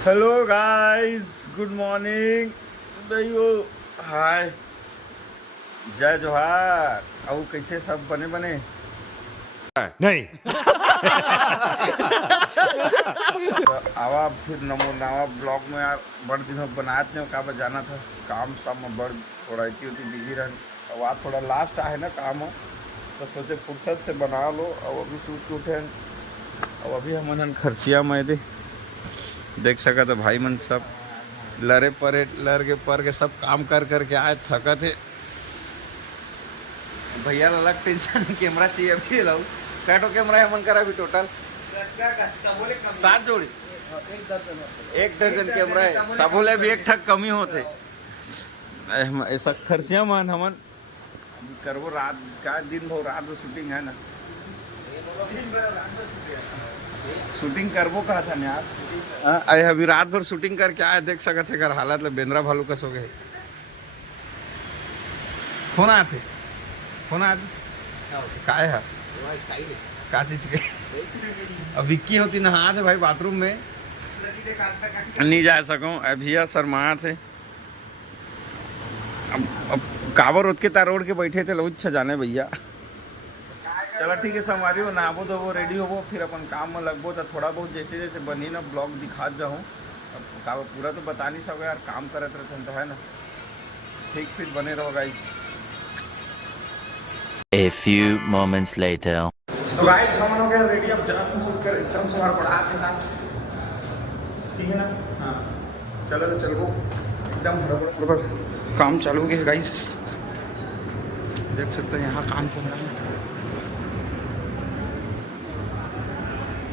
Hello guys, good morning. दैयो हाय, जय जोहार। अब कैसे सब बने बने नहीं। तो आवा फिर नमो नवा ब्लॉग में यार बड़ दिनों बनात नहीं का जाना था। काम सब में बड़ थोड़ा इतनी होती बिजी रह। अब आज थोड़ा लास्ट आहे ना काम हो, तो सोचे फुर्सत से बना लो। अब अभी सूट के उठे। अब अभी हम खर्चिया में दे देख सका तो भाई मन सब लरे पर के सब काम कर करके आए थका थे। भैया अलग टेंशन कैमरा चाहिए अभी लाऊ कैटो कैमरा है मन करा अभी टोटल 7 जोड़ी, एक दर्जन कैमरा है तब बोले अभी एक ठक कमी होते ऐसा खर्चिया मन हमन अभी करबो। रात का दिन भर रात में शूटिंग है ना, शूटिंग करबो कहा था यार। अरे अभी रात भर शूटिंग करके आए, देख सकते अगर हालत ले बेंद्रा भालू कस हो गए। फोन आते का है का चीज के अब विक्की होती नहा थे भाई बाथरूम में नहीं जा सकूं। अभी शर्मा थे अब काबर उठ के तारोड़ के बैठे थे लोग अच्छा जाने भैया। चलो ठीक है, संवारी हो नहाबो तो वो रेडी होबो फिर अपन काम में लगबो। तो थोड़ा बहुत जैसे जैसे बनी ना ब्लॉग दिखा जाऊँ। अब का पूरा तो बता नहीं सको यार, काम करते रहते तो है ना। ठीक फिर बने रहो guys. A few moments later. तो गाइस हम लोग हैं रेडी। अब जरा शूट कर एकदम से हमारा बड़ा है ना, ठीक है ना। हाँ चलो तो चलो एकदम बराबर काम चालू है गाइस। देख सकते हैं यहाँ काम चल रहा है।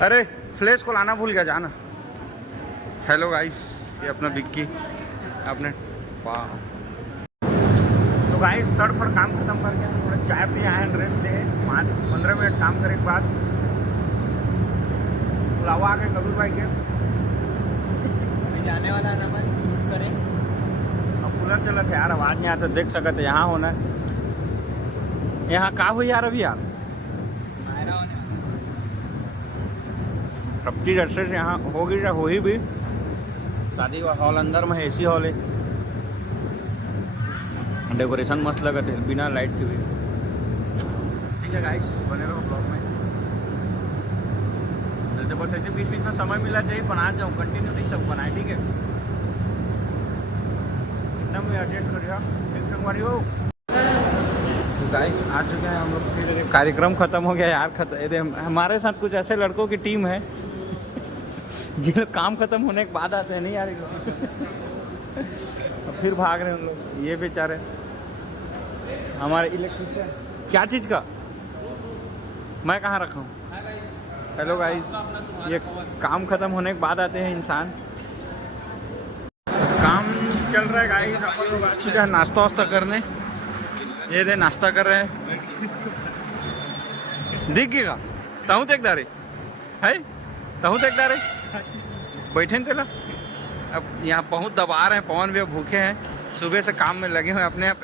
अरे फ्लैश को लाना भूल गया जाना। हेलो गाइस, ये अपना विक्की आपने वाह। तो गाइस तड़फड़ काम खत्म करके थोड़ा चाय पी आए, रेस्ट ले 5-15 मिनट काम करे के बाद बुलावा आके कबीर भाई के जाने वाला है ना भाई, शूट करें। अब कूलर चला था यार, आवाज़ नहीं आता। देख सकते यहाँ होना है। यहाँ का हुई यार अभी यार आयरा होने वाला। सब चीज़ अच्छे से यहाँ होगी या हो ही भी। शादी का हॉल अंदर में एसी हॉल है, डेकोरेशन मस्त लगा थे बिना लाइट के भी। ठीक है गाइस, बने रहो ब्लॉग में। जैसे बस ऐसे बीच बीच में समय मिला चाहिए बना जाऊँ, कंटिन्यू नहीं सब बनाए। ठीक है एकदम एडजस्ट करिए एक संगवारी हो। तो गाइस आ चुके हैं हम लोग फिर। कार्यक्रम खत्म हो गया यार। हमारे साथ कुछ ऐसे लड़कों की टीम है जिन लोग काम खत्म होने के बाद आते हैं नहीं यार फिर भाग रहे हैं उन लोग। ये बेचारे हमारे इलेक्ट्रिशियन क्या चीज़ का मैं कहाँ रखा हूँ। हेलो गाइस, ये काम खत्म होने के बाद आते हैं इंसान। काम चल रहा है गाइस। अपन लोग आ चुके हैं नाश्ता वास्ता करने। ये दे नाश्ता कर रहे हैं। दिख गएगा तहूँ देखदारे है, तहूँ देखदारे बैठे तेला। अब यहाँ बहुत दबा रहे हैं, पवन भी भूखे हैं, सुबह से काम में लगे हुए अपने आप।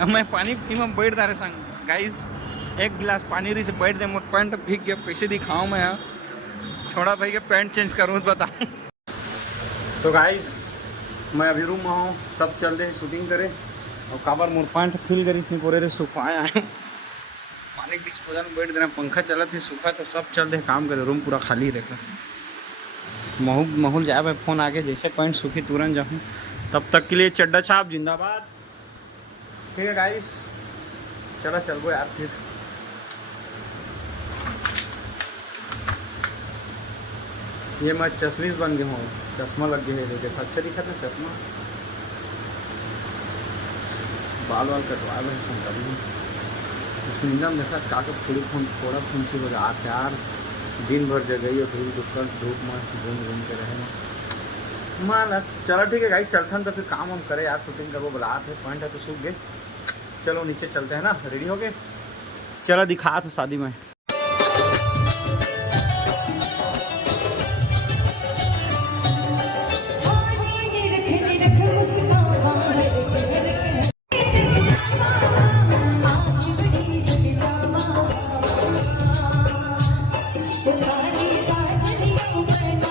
अब मैं पानी पी में बैठ रहे संग गाइस। एक गिलास पानी रही से बैठ दे, मोर पैंट भीग गया। कैसे दिखाऊँ मैं यहाँ, छोड़ा भाई के पैंट चेंज करूँ तो बताऊँ। तो गाइस मैं अभी रूम में हूँ, सब चल रहे शूटिंग करे। और काबर मोर पैंट फिल करी इसने पूरे सुखाए आए पानी डिस्पोजल में बैठ देना। पंखा चला थे सूखा तो सब चल रहे काम करे। रूम पूरा खाली रहता। माहौल जाए भाई, फ़ोन आगे जैसे पैंट सूखी तुरंत जाऊँ। तब तक के लिए चड्डा छाप जिंदाबाद। ठीक है गाइस, चलो चल गो यार फिर। ये मैं चश्मीश बन गया हूँ, चश्मा लग गया है। देखा अच्छा दिखा था चश्मा। बाल वाल कटवा रहे हैं सुनिंदम देखा का थोड़ा फुंसी हो जाए यार। दिन भर जगह और धूप में घूम के रहे मान। चलो ठीक है गाइस, चलते हैं तो फिर काम हम करें यार। शूटिंग करो रात है, पॉइंट है तो सूख गए। चलो नीचे चलते हैं ना, रेडी हो गए। चलो दिखा तो शादी में। तुम्हारी बात नहीं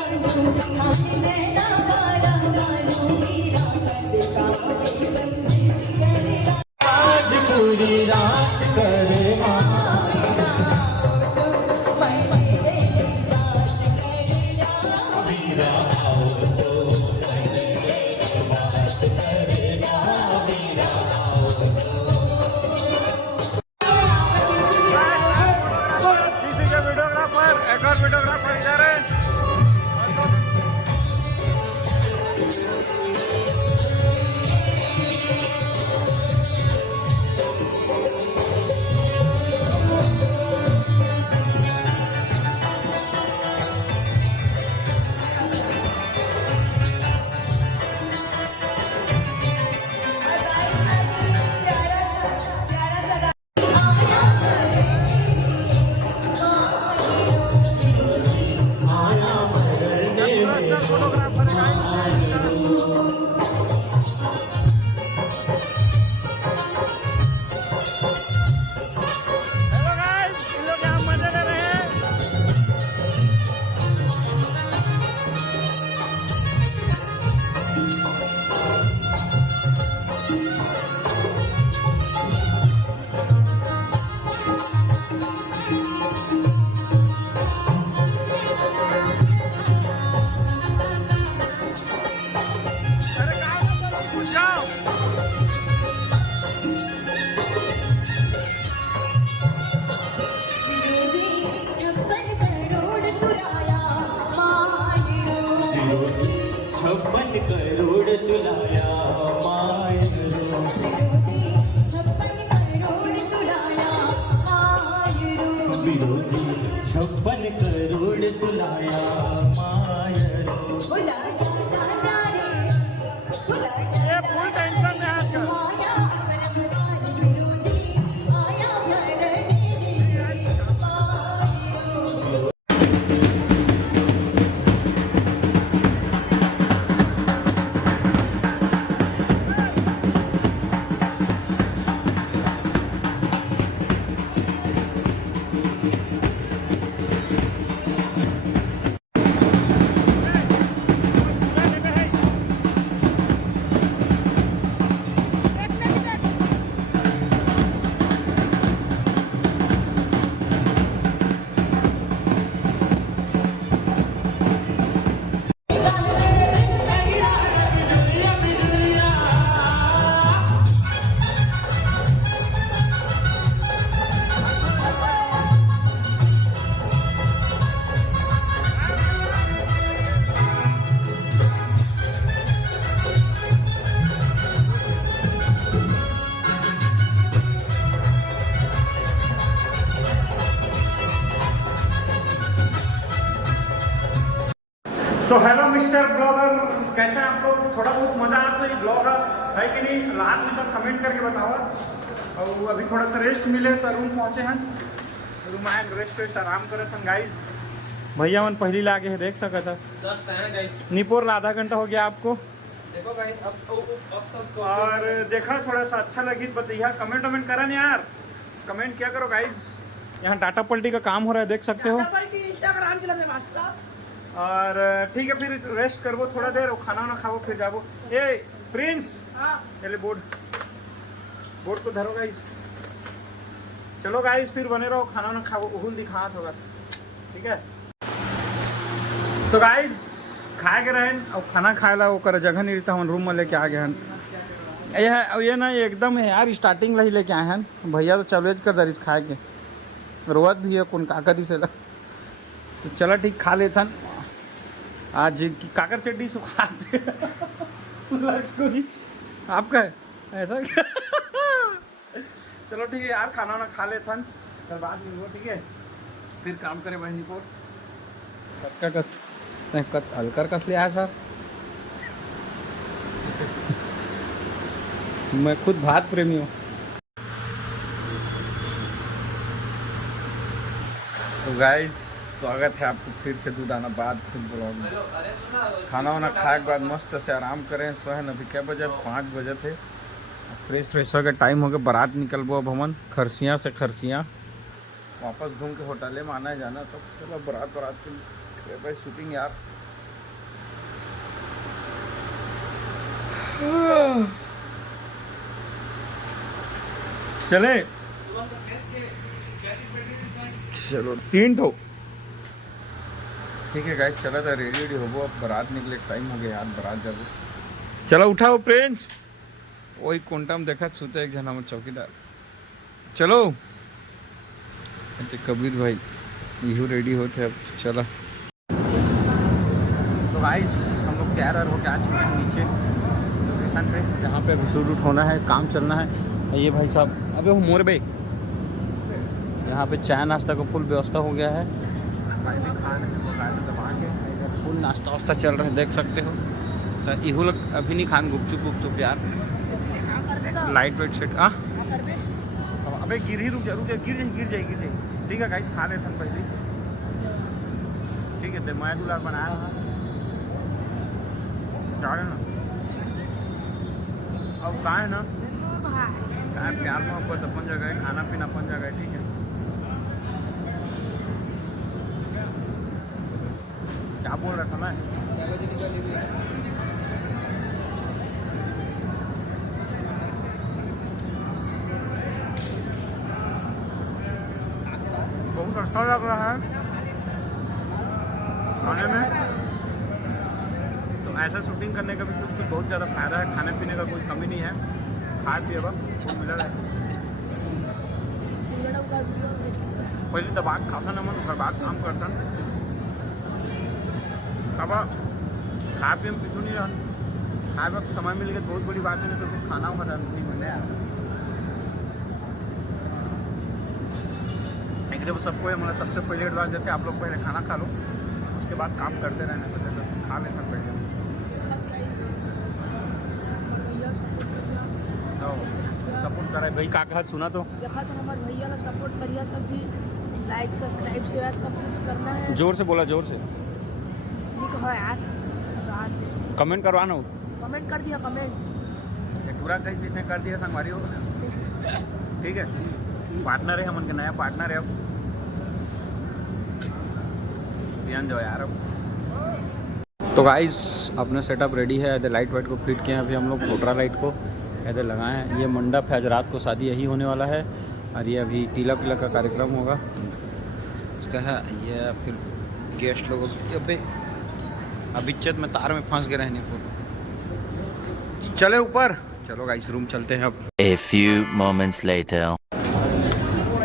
छप्पन करोड़ तुलाया बिरोजी 56 करोड़ तुलाया मायरो तो हेलो मिस्टर ब्लॉगर, कैसे हैं आप लोग? थोड़ा बहुत मजा आता है ब्लॉगर है कि नहीं? रात में सब कमेंट करके बताओ। और अभी थोड़ा सा रेस्ट मिले तो रूम पहुंचे हैं, रूम आए रेस्ट आराम करे सन गाइस। भैया मन पहली लागे है, देख सका था निपोर ला आधा घंटा हो गया आपको। देखो गाइस, अब सब और देखा थोड़ा सा अच्छा लगी बताइए, कमेंट वमेंट करा नहीं यार, कमेंट क्या करो गाइस। यहाँ डाटा पलटी का काम हो रहा है, देख सकते हो। और ठीक है, फिर रेस्ट करबो थोड़ा देर, खाना वाना खाओ फिर जाबो। ए प्रिंस, पहले बोर्ड को धरो गाइस। चलो गाइस, फिर बने रहो, खाना वाना खाओ, उहुल दिखा थो बस, ठीक है। तो गाइस खाए के रहें और खाना खाए ला ओकर जगह नहीं रहता, हम रूम में लेके आ गए हैं। ये ना एकदम है यार, स्टार्टिंग ला ही लेके आए हैं भैया, तो चलो कर दरिस खाए के रोवत भी है कौन काका दी से ला। तो चलो ठीक, खा लेते हैं आज की काकर चड्डी सुखाते को जी आपका है ऐसा क्या? चलो ठीक है यार, खाना वाना खा लेते हैं, कल बाद में वो ठीक है, फिर काम करे बहनी को हल्कर कस ले आया सर। मैं खुद भात प्रेमी हूँ। तो गाइस स्वागत है आपको फिर से दूधाना बाद फिर ब्लॉग में। खाना वाना खाए के बाद मस्त से आराम करें, सोहन अभी क्या बजे 5 बजे थे। फ्रेश फ्रेश होकर टाइम हो गया, बारात निकलबो अब हमन खरसियाँ से खरसियाँ वापस घूम के होटले में आना है जाना। तो चलो बारात की भाई शूटिंग यार। चले चलो 3 ठो ठीक है गाइस, चला था रेडी हो, अब बारात निकले टाइम हो गया यार, बारात जाबो। चलो उठाओ प्रिंस, वही कोंटम देखा सुते एक जन हमारे चौकीदार। चलो कबीर भाई यू रेडी होते अब चला। तो गाइस हम लोग तैयार होकर आ चुके हैं नीचे लोकेशन पे, जहाँ पे अभी शूट होना है, काम चलना है। ये भाई साहब अबे मोर भाई, यहाँ पे चाय नाश्ता का फुल व्यवस्था हो गया है, फुल नाश्ता वास्ता चल रहा है, देख सकते हो। तो इहू लोग अभी नहीं खान गुपचुप यार, लाइट वेट सेट। अबे गिर ही रुक जाए। ठीक है गाइस, खा लेते हैं पहले, ठीक है। मैं दुलार बनाया है चाह ना, अब कहाँ है ना, कहाँ प्यार मोहब्बत अपन जगह है, खाना पीना अपन जगह है, ठीक है। क्या बोल रहा था मैं? बहुत अच्छा लग रहा है खाने में। तो ऐसा शूटिंग करने का भी कुछ बहुत ज़्यादा फायदा है, खाने पीने का कोई कमी नहीं है, खा पिए वक्त मिला है। पहले दबाग खाता ना मन, उसका बाद काम करता कबा खा पिए पीछू नहीं रहन खाए वक्त समय मिल गया बहुत बड़ी बात है, नहीं तो फिर खाना खा नहीं बने यार। एक सबको मतलब सबसे पहले एडवांस जैसे आप लोग पहले खाना खा लो, उसके बाद काम करते रहना, तो खा लेना पहले। सपोर्ट करा भाई का कहा सुना तो देखा तो हमारे भैया ने सपोर्ट करिए, सब भी लाइक सब्सक्राइब शेयर सब कुछ करना है। जोर से बोला, जोर से भी तो है यार, रात में कमेंट करवाना हो, कमेंट कर दिया कमेंट। ये पूरा कहीं जिसने कर दिया संगवारी हो ठीक है, पार्टनर है हमन के, नया पार्टनर है अब ध्यान दो यार। अब तो गाइस अपना सेटअप रेडी है, इधर लाइट वाइट को फिट किए हैं अभी हम लोग, कोटरा लाइट को इधर लगाए हैं। ये मंडप है, आज रात को शादी यही होने वाला है, और ये अभी टीला पीला का कार्यक्रम होगा इसका है। ये फिर गेस्ट लोग अभी इज्जत में तार में फंस गए रहने को, चले ऊपर, चलो गाइस रूम चलते हैं अब। A few moments later.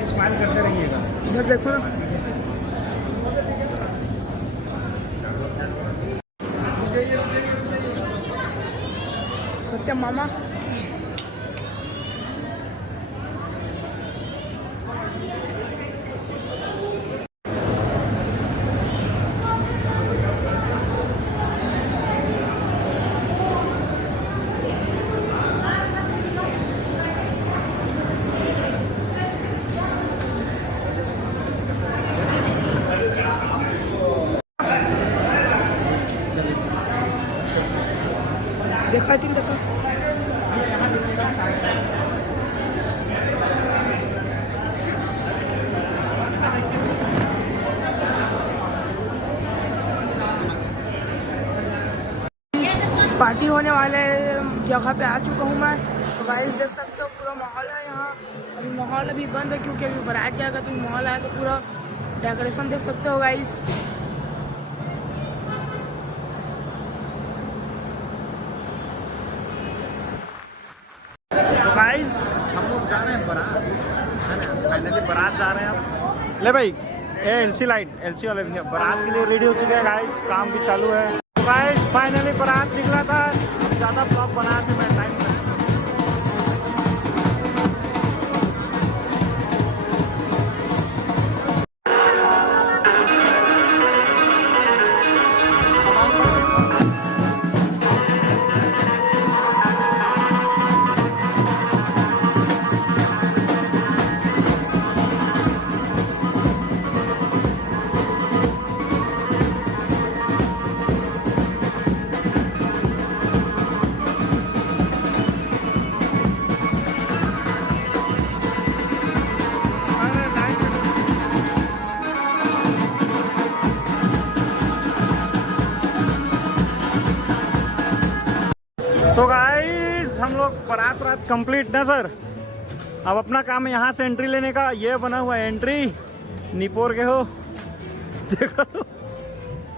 Smile करते रहिएगा। इधर देखो ना, सत्यम मामा देखा तुम देखा। पार्टी होने वाले जगह पे आ चुका हूँ मैं, तो गाइस देख सकते हो पूरा माहौल है यहाँ। अभी माहौल अभी बंद है क्योंकि अभी बारात जाएगा, तो माहौल आएगा, पूरा डेकोरेशन देख सकते हो गाइस। तो गाइस हम लोग जा रहे हैं बारात, है ना, फाइनली बारात जा रहे हैं अब। ले भाई ए एलसी लाइट, एलसी वाले भी है, बारात के लिए रेडी हो चुके हैं गाइस, काम भी चालू है। तो गाइस फाइनली बारात निकला था, अब ज़्यादा ब्लॉग बना के मैं टाइम तो गाइस हम लोग बारात रात कंप्लीट ना सर, अब अपना काम है यहाँ से एंट्री लेने का। ये बना हुआ है एंट्री, निपोर के हो देखो तो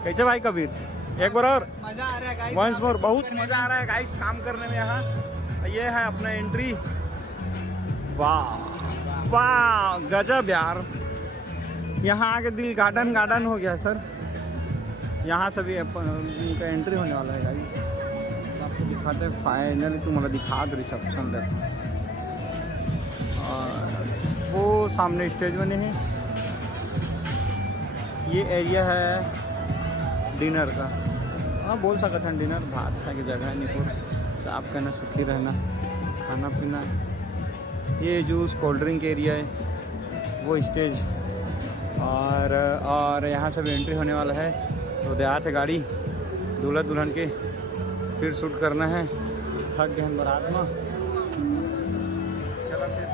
कैसे भाई कबीर, एक बार और मजा आ रहा है गाइस, वंस मोर, बहुत मजा आ रहा है गाइस काम करने में यहाँ। ये है अपना एंट्री, वाह वाह गजब यार, यहाँ आके दिल गार्डन गार्डन हो गया सर। यहाँ से भी उनका एंट्री होने वाला है गाइस, आपको दिखाते हैं फाइनली, तुम्हारा दिखा दो रिसेप्शन देखो, और वो सामने स्टेज बने हैं। ये एरिया है डिनर का, हाँ बोल सकते हैं डिनर, भात खा की जगह है निपुर, साफ करना, सुखी रहना, खाना पीना। ये जूस कोल्ड ड्रिंक एरिया है, वो स्टेज, और यहाँ से भी एंट्री होने वाला है। तो देहात है गाड़ी, दूल्हा दुल्हन के फिर शूट करना है, थक गए हम बारात में, चलो फिर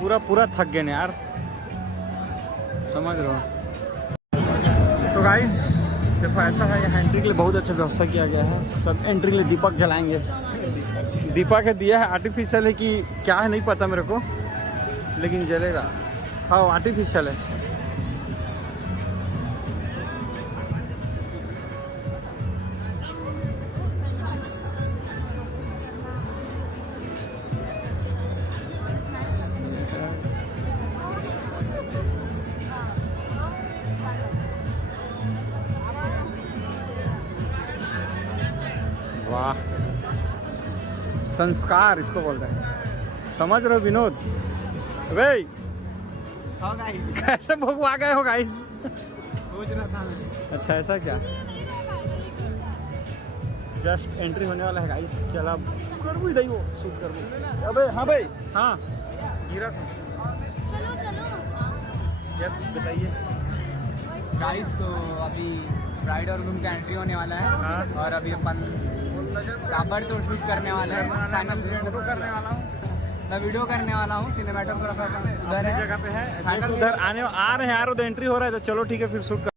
पूरा पूरा थक गए यार, समझ रहे हो। तो गाइस देखो ऐसा है, यहाँ एंट्री के लिए बहुत अच्छा व्यवस्था किया गया है, सब एंट्री के लिए दीपक जलाएंगे। दीपक है दिया है, आर्टिफिशियल है कि क्या है नहीं पता मेरे को, लेकिन जलेगा, हाँ आर्टिफिशियल है। वाह, संस्कार इसको बोलते हैं, समझ रहे हो विनोद भाई? कैसे भगवा गए हो गाइस? सोच रहा था मैं। अच्छा ऐसा क्या? जस्ट एंट्री होने वाला है गाइस। चल अब कर भी दई वो शूट कर भी। अबे हाँ भाई, हाँ गिरा था। चलो चलो। यस बताइए। गाइस तो अभी ब्राइड और ग्रूम का एंट्री होने वाला है। हाँ। और अभी अपन ताबड़तोड़ शूट करने वाले हैं। फाइनल फोटो करने वाला हूँ, मैं वीडियो करने वाला हूँ। सिनेमेटोग्राफर उधर अपनी है। जगह पे है। फाइनल देख उधर आने आ रहे हैं यार, उधर एंट्री हो रहा है, तो चलो ठीक है फिर शूट कर।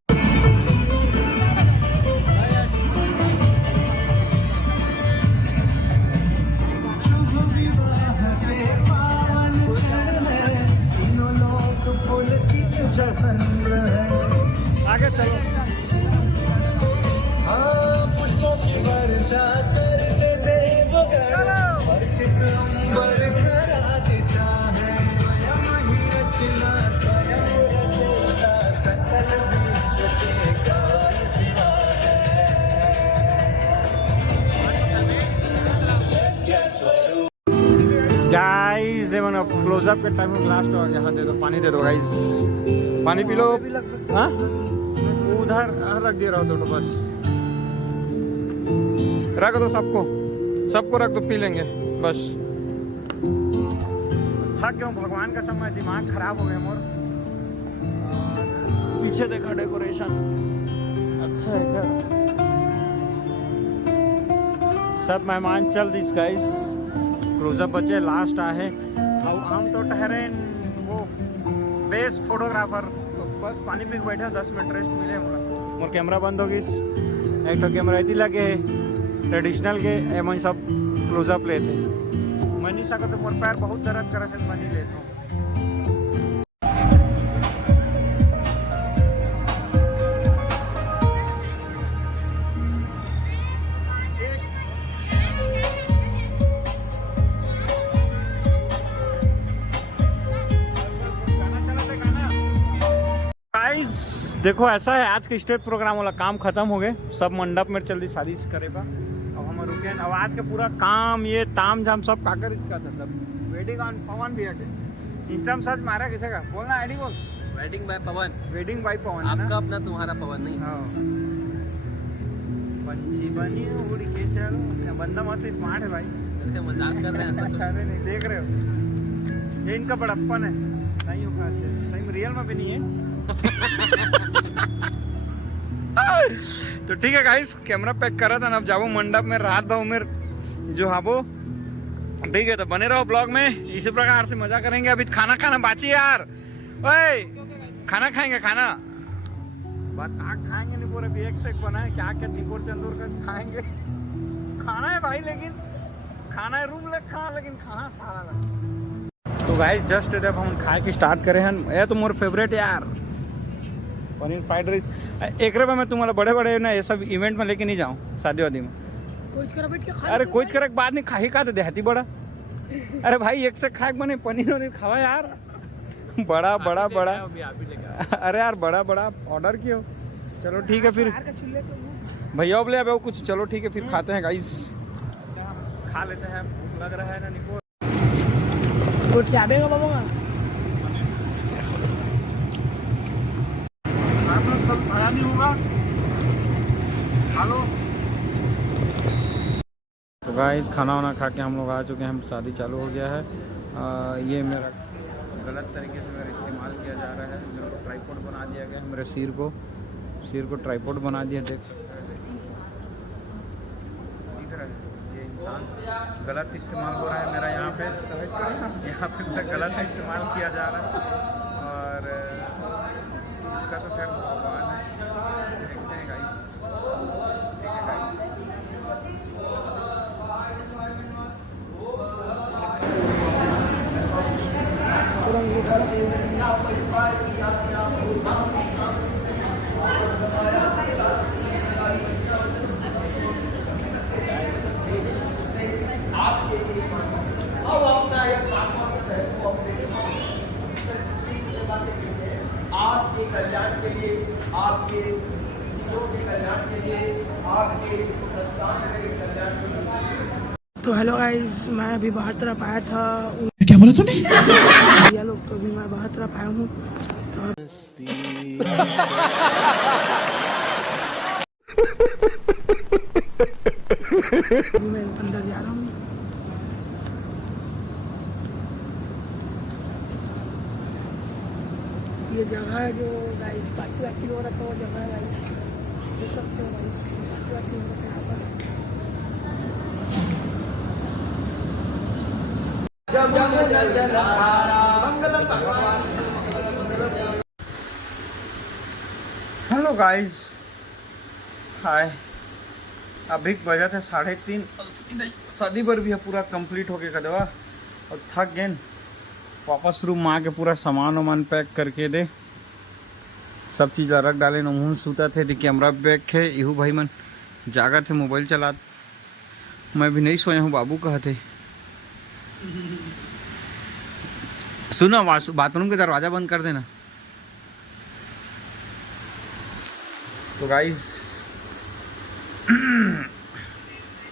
आगे चलो। गाइस ये मैंने क्लोजअप के टाइम में लास्ट हो गया। हाँ दे दो पानी, दे दो गाइस, पानी पी लो। हाँ उधर रख दे रहा हो तो बस रख दो, सबको रख दो, पी लेंगे बस। थक गया हूँ, भगवान का समय, दिमाग खराब हो गया मोर। पीछे देखा डेकोरेशन अच्छा है क्या? सब मेहमान चल दिस गाइस, क्लोजअप बचे, लास्ट आहे। और हम तो ठहरे वो बेस्ट फोटोग्राफर, तो बस पानी पी के बैठे, 10 मिनट रेस्ट मिले मोर कैमरा बंद हो गई। एक तो कैमरा इतनी लगे ट्रेडिशनल के एमन सब क्लोजअप लेते। मनीषा का तो मोर पैर बहुत दर्द करे से मनी लेते हूँ। देखो ऐसा है, आज के स्टेज प्रोग्राम वाला काम खत्म हो गए, सब मंडप में चल रही शादी करे बा। अब हम रुके, अब आज के पूरा काम ये ताम झाम सब काकर इसका था। तब वेडिंग ऑन पवन भी हटे। इंस्टा में सर्च मारा किसे का? बोलना आईडी बोल। वेडिंग बाय पवन। वेडिंग बाय पवन है ना? आपका अपना, तुम्हारा पवन नहीं। हाँ। पंछी बनी उड़ के चलो, बंदा मस्त स्मार्ट है भाई। मजाक कर रहे हैं ऐसा कुछ। अरे नहीं देख रहे हो, ये इनका बड़प्पन है, नहीं हो खाते सही में, रियल में भी नहीं है। तो ठीक है गाइस, कैमरा पैक करा था ना, अब जाओ मंडप में, रात भाव में जो हाबो। ठीक है तो बने रहो ब्लॉग में, इसी प्रकार से मजा करेंगे। अभी खाना बाची यार, ओए खाना खाएंगे, खाना बात आग खाएंगे। निपोर अभी एक से एक बना है, क्या क्या निपोर चंदूर का खाएंगे। खाना है भाई, लेकिन खाना है रूम ले खा, लेकिन खाना सारा लगा। तो गाइस जस्ट जब हम खाए की स्टार्ट करे हैं, ये तो मोर फेवरेट यार पनीर फ्राइड राइस। एक मैं तुम्हारा बड़े बड़े ना ये सब इवेंट में लेके नहीं जाऊँ, शादी वादी में। अरे कुछ करे बाद नहीं खा ही का देहाती बड़ा। अरे भाई एक से खाए बने पनीर वनीर खावा यार, बड़ा। अरे यार बड़ा ऑर्डर किया। चलो ठीक है फिर भैया अब ले अब कुछ। चलो ठीक है फिर खाते हैं गाइस, खा लेते हैं, भूख लग रहा है ना निको। कुछ आवेगा बाबा खाया नहीं होगा, हेलो। तो गाइस खाना वाना खा के हम लोग आ चुके हैं, शादी चालू हो गया है। ये मेरा गलत तरीके से मेरा इस्तेमाल किया जा रहा है, मेरे को ट्राइपॉड बना दिया गया है, मेरे सिर को ट्राइपॉड बना दिया, देख सकते हैं। दिख रहा है ये इंसान गलत इस्तेमाल हो रहा है मेरा, यहाँ पे मेरा गलत इस्तेमाल किया जा रहा है। और इसका तो खैर भगवान है, देखते हैं गाइस। आपके कल्याण के लिए, आपके तो हेलो गाइस, मैं अभी बाहर तरफ आया था। क्या बोला तूने? भैया लोग, तो अभी मैं बाहर तरफ आया हूँ। तो अभी मैं अंदर जा रहा हूँ। ये जगह है जो गाइस पार्टी वार्टी हो रखा है, वो जगह है गाइस, देख सकते हो गाइस, पार्टी वार्टी हो रखा है यहाँ पर। हेलो गाइस, हाय। अभी बजा थे 3:30 और शादी पर भी है पूरा कंप्लीट होके कदवा और थक गए। वापस रूम में आके पूरा सामान वामान पैक करके दे, सब चीज़ रख डाले। नमून सूता थे, कैमरा बैग थे, इहू भाई मन जागा थे मोबाइल चला। मैं भी नहीं सोया हूँ, बाबू कहते सुनो, बाथरूम का दरवाज़ा बंद कर देना। तो गाइस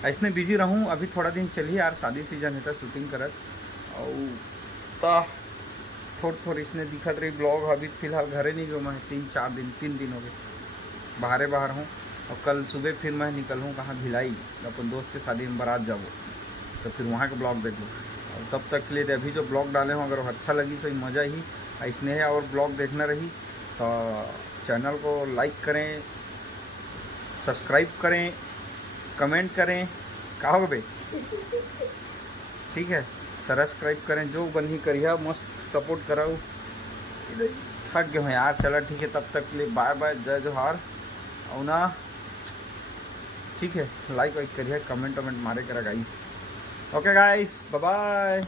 ऐसने बिजी रहूँ, अभी थोड़ा दिन चलिए यार, शादी सीजन है तो शूटिंग करत और थोड़ी इसने दिखत रही ब्लॉग। अभी फिलहाल घरे नहीं गया मैं, 3 दिन हो गए बाहर हूँ। और कल सुबह फिर मैं निकल हूँ कहाँ, भिलाई, अपन दोस्त के शादी में बारात जाबो, तो फिर वहाँ का ब्लॉग देख लो। और तब तक के लिए अभी जो ब्लॉग डाले हों, अगर अच्छा लगी तो मज़ा ही ऐसने है। और ब्लॉग देखना रही तो चैनल को लाइक करें, सब्सक्राइब करें, कमेंट करें, का हो बे, ठीक है, सब्सक्राइब करें, जो बनी करिए, मस्त सपोर्ट कराओ। थक गए हैं यार, चला ठीक है, तब तक के लिए बाय बाय, जय जोहार। और ना ठीक है, लाइक वाइक करिए, कमेंट वमेंट मारे करा guys. Okay guys, bye bye.